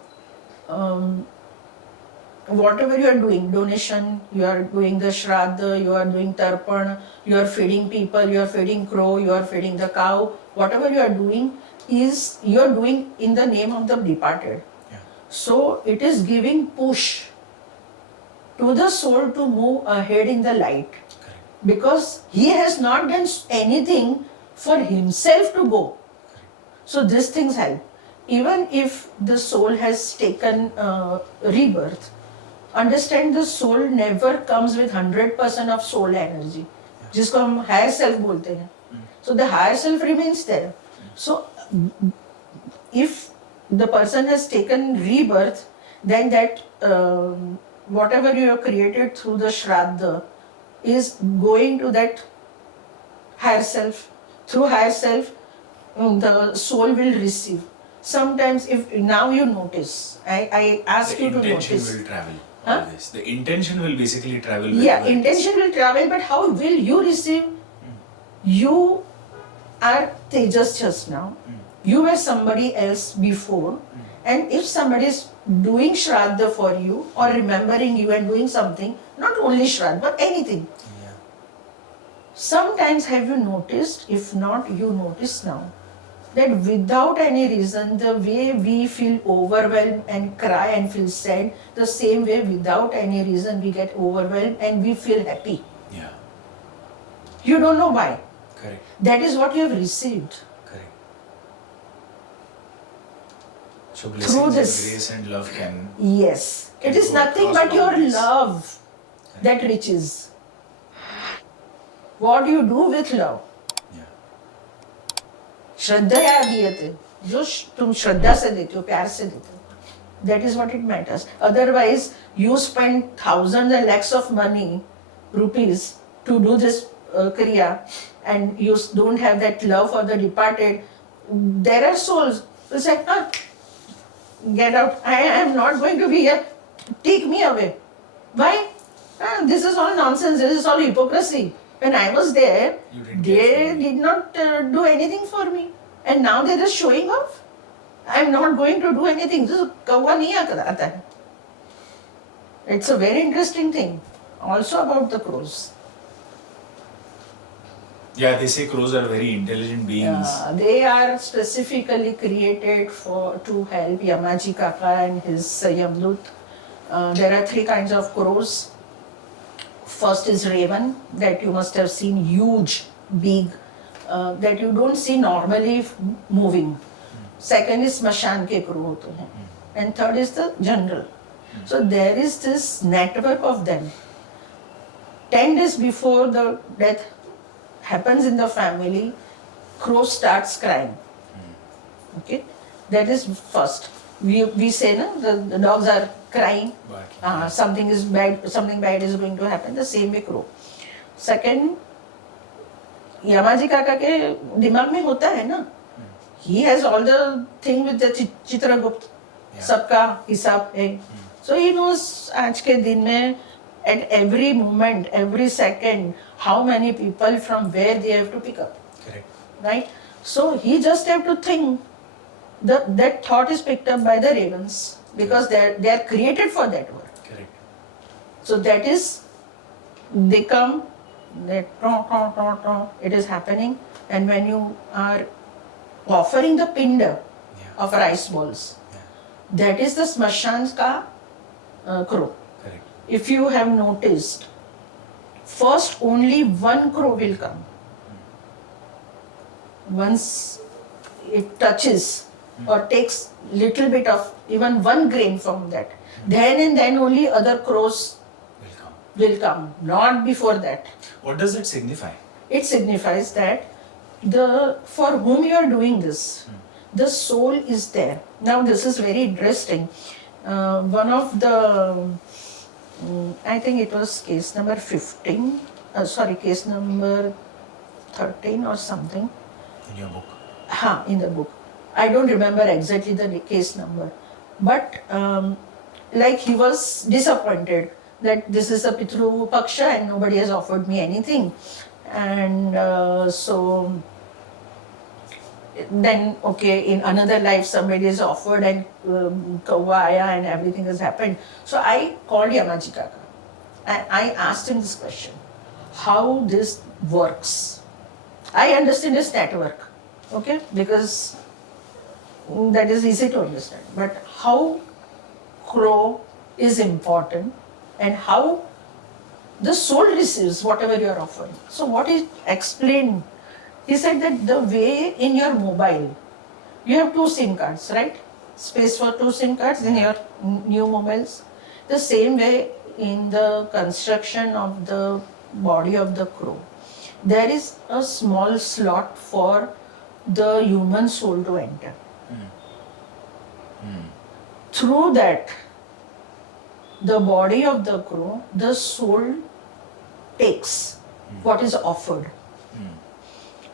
whatever you are doing, donation, you are doing the Shraddha, you are doing Tarpan, you are feeding people, you are feeding crow, you are feeding the cow, whatever you are doing is you are doing in the name of the departed. Yeah. So it is giving push to the soul to move ahead in the light. Correct. Because he has not done anything for himself to go. So these things help. Even if the soul has taken rebirth, understand the soul never comes with 100% of soul energy. जिसको हम higher self बोलते हैं. So the higher self remains there. So if the person has taken rebirth, then that whatever you have created through the Shraddha is going to that higher self. Through higher self, the soul will receive. Sometimes, if now you notice, I ask you to notice. The intention will travel. Huh? Always. The intention will basically travel. Yeah, intention will travel, but how will you receive? You are Tejas just now. You were somebody else before. And if somebody is doing Shraddha for you or remembering you and doing something, not only Shraddha, but anything. Yeah. Sometimes have you noticed, if not you notice now, that without any reason, the way we feel overwhelmed and cry and feel sad, the same way without any reason we get overwhelmed and we feel happy. Yeah. You don't know why. Correct. That is what you have received. Correct. So Through blessings and this. grace and love can. Yes. It is go nothing across but your boundaries. love that reaches. What do you do with love? Yeah. श्रद्धया दीयते, जो तुम श्रद्धा से देते हो, प्यार से देते हो, that is what it matters. Otherwise, you spend thousands and lakhs of money, rupees, to do this kriya, and you don't have that love for the departed. There are souls who say, get out, I am not going to be here, take me away. Why? This is all nonsense, this is all hypocrisy. When I was there, they did not do anything for me. And now they are just showing off. I am not going to do anything. This kawa nahi aata hai. It's a very interesting thing. Also about the crows. Yeah, they say crows are very intelligent beings. They are specifically created to help Yamaji Kaka and his Yamdut. There are 3 kinds of crows. First is raven, that you must have seen, huge, big, that you don't see normally moving. Second is smashan ke crow hote hain. And third is the general. So there is this network of them. 10 days before the death happens in the family, crow starts crying. Okay, that is first. We say the dogs are crying, something bad is going to happen. The same way crow. Second, Yamaji Kaka के दिमाग में होता है ना. He has all the thing with the Chitragupta. सबका हिसाब है. So he knows आज के दिन में at every moment, every second, how many people from where they have to pick up. Correct. Right? So he just have to think that thought is picked up by the ravens because they are created for that work. Correct. So that is, they come, that it is happening, and when you are offering the pinda of rice balls, that is the smashan ka crow. Correct. If you have noticed, first only one crow will come. Once it touches or takes little bit of even 1 grain from that, then and then only other crows will come, not before that. What does it signify? It signifies that for whom you are doing this, the soul is there. Now this is very interesting. One of the, I think it was case number 15, case number 13 or something. In your book? In the book. I don't remember exactly the case number. But like he was disappointed that this is a Pitru Paksha and nobody has offered me anything. And so then, okay, in another life somebody is offered and Kawaya and everything has happened. So I called Yamaji Kaka and I asked him this question, how this works. I understand this network, okay, because that is easy to understand. But how crow is important and how the soul receives whatever you are offering. So what he explained, he said that the way in your mobile, you have 2 SIM cards, right? Space for 2 SIM cards in your new mobiles. The same way in the construction of the body of the crow, there is a small slot for the human soul to enter. Through that, the body of the crow, the soul takes what is offered.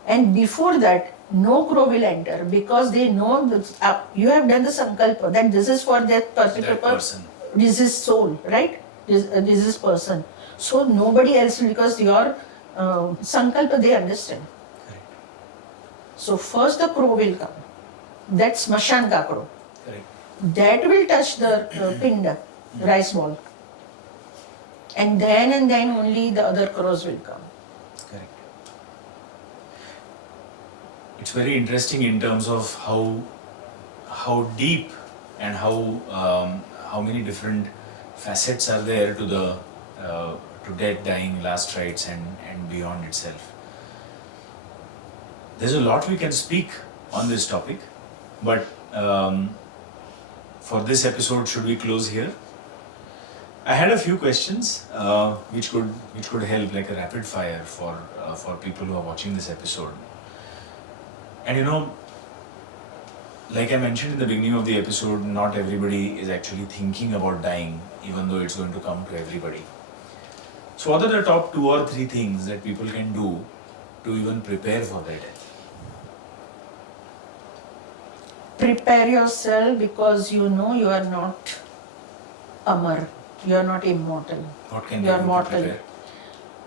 And before that, no crow will enter because they know that you have done the sankalpa, that this is for that particular person. This is soul, right? This is person. So nobody else, because your sankalpa they understand. Correct. So first the crow will come. That's smashan ka crow. Correct. That will touch the pinda, rice ball. And then only the other crows will come. Correct. It's very interesting in terms of how deep and how many different facets are there to the to death, dying, last rites and beyond itself. There's a lot we can speak on this topic, but for this episode, should we close here? I had a few questions which could help, like a rapid fire for people who are watching this episode. And Like I mentioned in the beginning of the episode, not everybody is actually thinking about dying, even though it's going to come to everybody. So, what are the top 2 or 3 things that people can do to even prepare for their death? Prepare yourself because you know you are not Amar, you are not immortal. What can You they are do to mortal. prepare?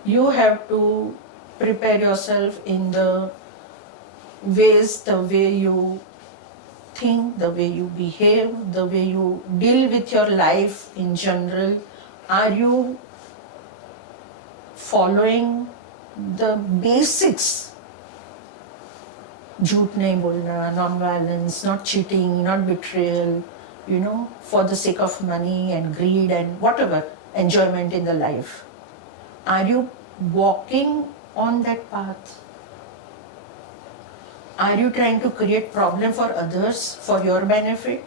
You have to prepare yourself in the ways, the way you think, the way you behave, the way you deal with your life in general. Are you following the basics? झूठ नहीं बोलना, non-violence, not cheating, not betrayal, for the sake of money and greed and whatever, enjoyment in the life. Are you walking on that path? Are you trying to create problem for others for your benefit?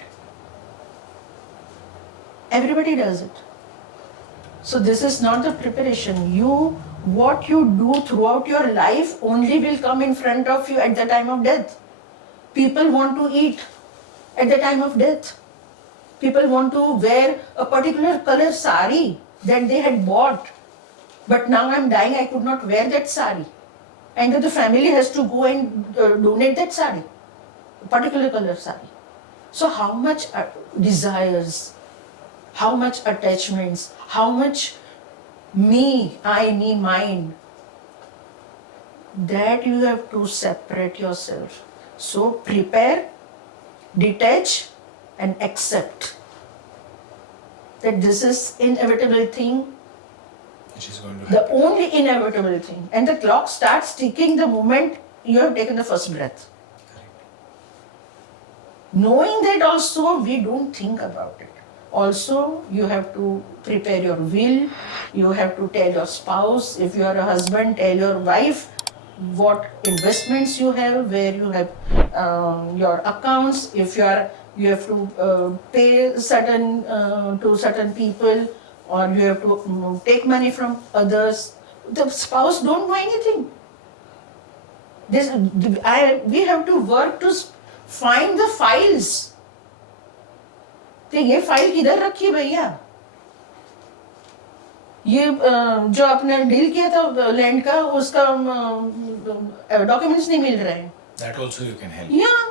Everybody does it. So this is not the preparation. What you do throughout your life only will come in front of you at the time of death. People want to eat at the time of death. People want to wear a particular color sari that they had bought. But now I'm dying, I could not wear that sari. And the family has to go and donate that sari, a particular color sari. So how much desires, how much attachments, how much me, mine, that you have to separate yourself. So prepare, detach and accept that this is inevitable thing, Which is going to the happen. only inevitable thing. And the clock starts ticking the moment you have taken the first breath. Correct. Knowing that also, we don't think about it. Also, you have to prepare your will. You have to tell your spouse, if you are a husband, tell your wife what investments you have, where you have your accounts. If you have to pay certain to certain people, or you have to take money from others. The spouse don't know anything. We have to work to find the files. तो ये file किधर रखी भैया? ये जो आपने deal किया था लैंड का, उसका डॉक्यूमेंट्स नहीं मिल रहे हैं. That also you can help. Yeah.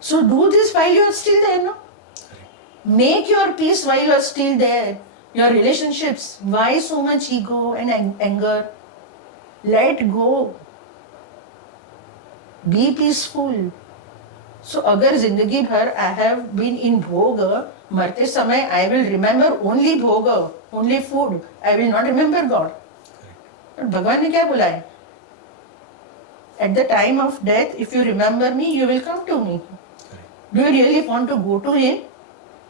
So do this while you are still there, no? Correct. Make your peace while you are still there. Your relationships. Why so much ego and anger? Let go. Be peaceful. So अगर जिंदगी भर I have been in भोग, मरते समय I will remember only भोग, only food. I will not remember God. Correct. भगवान ने क्या बोला है? At the time of death, if you remember me, you will come to me. Correct. Do you really want to go to him?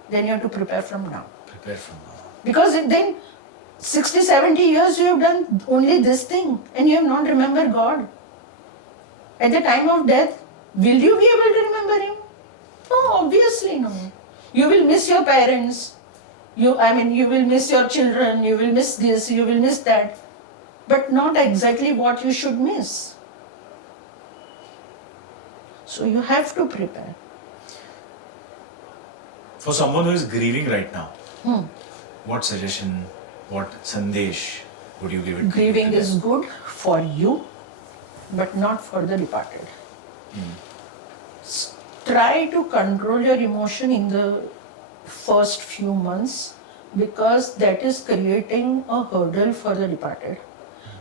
Then you have to prepare from now. Prepare from now. Because then 60, 70 years you have done only this thing and you have not remembered God. At the time of death, will you be able to remember him? No, obviously no. You will miss your parents. You will miss your children. You will miss this. You will miss that. But not exactly what you should miss. So you have to prepare. For someone who is grieving right now, Hmm. what suggestion, what sandesh would you give it? Grieving to them? is good for you, but not for the departed. Try to control your emotion in the first few months, because that is creating a hurdle for the departed.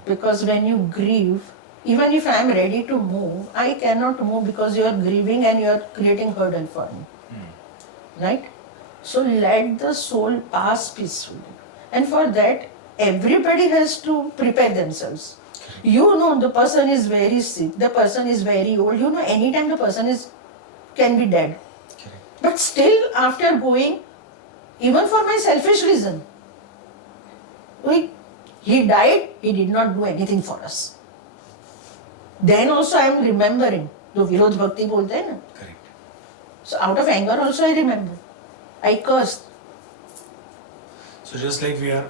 Because when you grieve, even if I am ready to move, I cannot move because you are grieving and you are creating hurdle for me. Right? So let the soul pass peacefully. And for that, everybody has to prepare themselves. You know the person is very sick, the person is very old, you know anytime the person can be dead. Correct. But still after going, even for my selfish reason, he died, he did not do anything for us. Then also I am remembering, जो विरोध भक्ति बोलते हैं ना. Correct. So out of anger also I remember. I cursed. So just like we are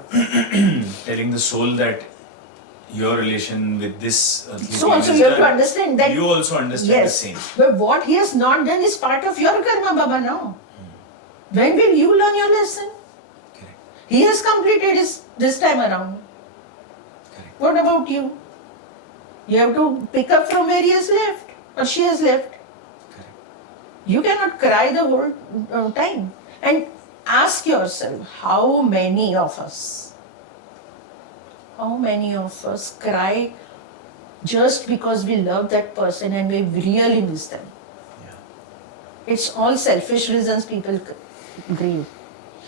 telling the soul that your relation with this earthly So being also is you have to done, understand that. you also understand Yes. the same. But what he has not done is part of your karma, Baba, now. When will you learn your lesson? Correct. He has completed his this time around. Correct. What about you? You have to pick up from where he has left or she has left. Correct. You cannot cry the whole time. And ask yourself, how many of us cry just because we love that person and we really miss them? Yeah. It's all selfish reasons people grieve.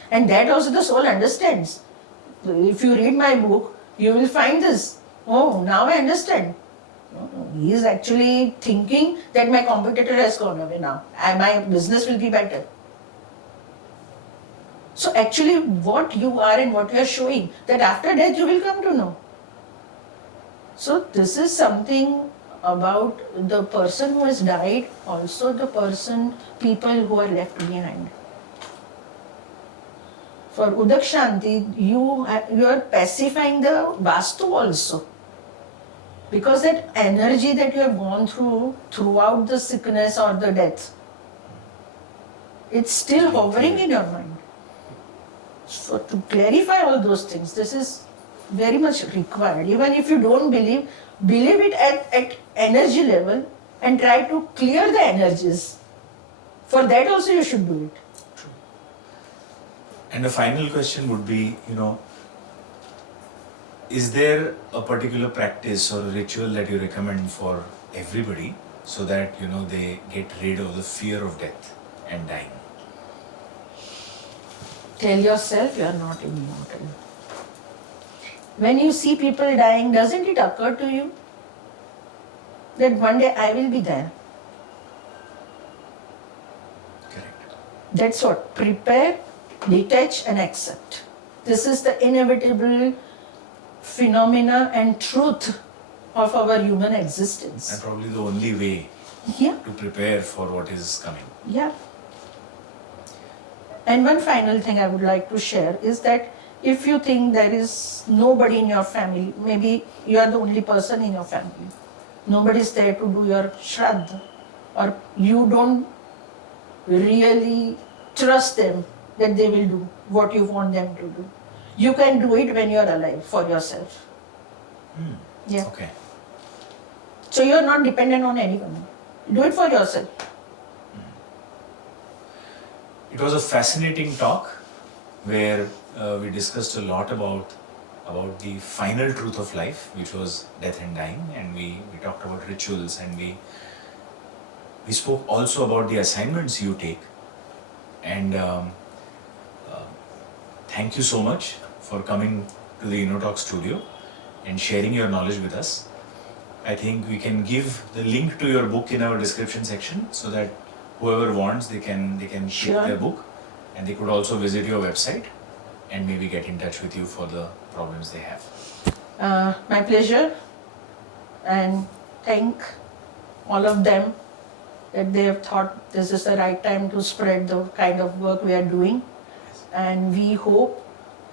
And that also the soul understands. If you read my book, you will find this. Oh, now I understand. He is actually thinking that my competitor has gone away now and my business will be better. So actually what you are and what you are showing, that after death you will come to know. So this is something about the person who has died, also the people who are left behind. For Udak Shanti, you are pacifying the Vastu also. Because that energy that you have gone throughout the sickness or the death, it's still hovering in your mind. So to clarify all those things, this is very much required. Even if you don't believe it at energy level and try to clear the energies. For that also you should do it. True. And the final question would be, is there a particular practice or a ritual that you recommend for everybody so that, they get rid of the fear of death and dying? Tell yourself you are not immortal. When you see people dying, doesn't it occur to you that one day I will be there? Correct. That's what. Prepare, detach and accept. This is the inevitable phenomena and truth of our human existence. And probably the only way Yeah. to prepare for what is coming. Yeah. And one final thing I would like to share is that if you think there is nobody in your family, maybe you are the only person in your family, nobody is there to do your shraddha, or you don't really trust them that they will do what you want them to do. You can do it when you are alive for yourself. Yeah. Okay. So you are not dependent on anyone. Do it for yourself. It was a fascinating talk where we discussed a lot about the final truth of life, which was death and dying, and we talked about rituals, and we spoke also about the assignments you take. And thank you so much for coming to the Innotalks studio and sharing your knowledge with us. I think we can give the link to your book in our description section so that whoever wants, they can Sure. pick their book, and they could also visit your website and maybe get in touch with you for the problems they have. My pleasure, and thank all of them that they have thought this is the right time to spread the kind of work we are doing, and we hope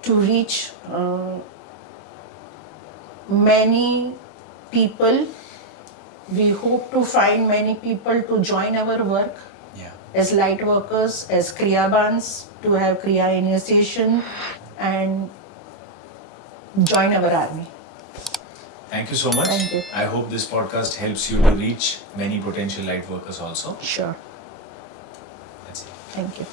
to reach many people. We hope to find many people to join our work Yeah. as light workers, as Kriyabans, to have Kriya initiation and join our army. Thank you so much. Thank you. I hope this podcast helps you to reach many potential light workers also. Sure. That's it. Thank you.